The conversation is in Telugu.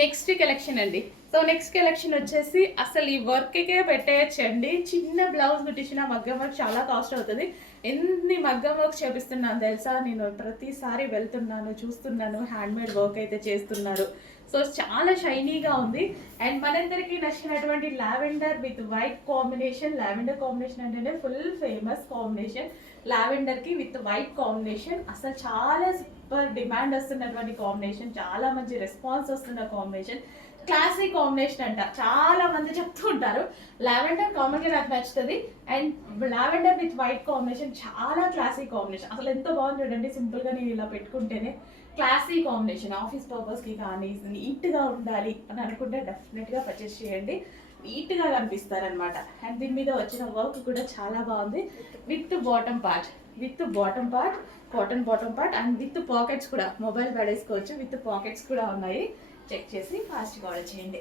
నెక్స్ట్ కలెక్షన్ అండి. సో నెక్స్ట్ కలెక్షన్ వచ్చేసి అసలు ఈ వర్క్కే పెట్టేయచ్చండి. చిన్న బ్లౌజ్ కుట్టించిన మగ్గం వర్క్ చాలా కాస్ట్ అవుతుంది. ఎన్ని మగ్గం వర్క్ చేపిస్తున్నాను తెలుసా, నేను ప్రతిసారి వెళ్తున్నాను చూస్తున్నాను, హ్యాండ్మేడ్ వర్క్ అయితే చేస్తున్నారు. సో చాలా షైనీగా ఉంది. అండ్ మనందరికీ నచ్చినటువంటి lavender with white combination. Lavender combination అంటేనే ఫుల్ ఫేమస్ కాంబినేషన్. లావెండర్కి విత్ వైట్ కాంబినేషన్ అసలు చాలా సూపర్ డిమాండ్ వస్తున్నటువంటి కాంబినేషన్, చాలా మంచి రెస్పాన్స్ వస్తున్న కాంబినేషన్. క్లాసిక్ కాంబినేషన్ అంట చాలా మంది చెప్తూ ఉంటారు. లావెండర్ కామన్గా నాకు నచ్చుతుంది. And lavender with white combination చాలా క్లాసిక్ కాంబినేషన్. అసలు ఎంత బాగుంది చూడండి. సింపుల్గా నేను ఇలా పెట్టుకుంటేనే క్లాసిక్ కాంబినేషన్. ఆఫీస్ పర్పస్కి కానీ నీట్గా ఉండాలి అని అనుకుంటే డెఫినెట్గా పర్చేస్ చేయండి. నీట్గా కనిపిస్తారనమాట. అండ్ దీని మీద వచ్చిన వర్క్ కూడా చాలా బాగుంది. With bottom part, cotton bottom part and with pockets కూడా, మొబైల్ పడేసుకోవచ్చు. విత్ పాకెట్స్ కూడా ఉన్నాయి. చెక్ చేసి ఫాస్ట్గా ఆర్డర్ చేయండి.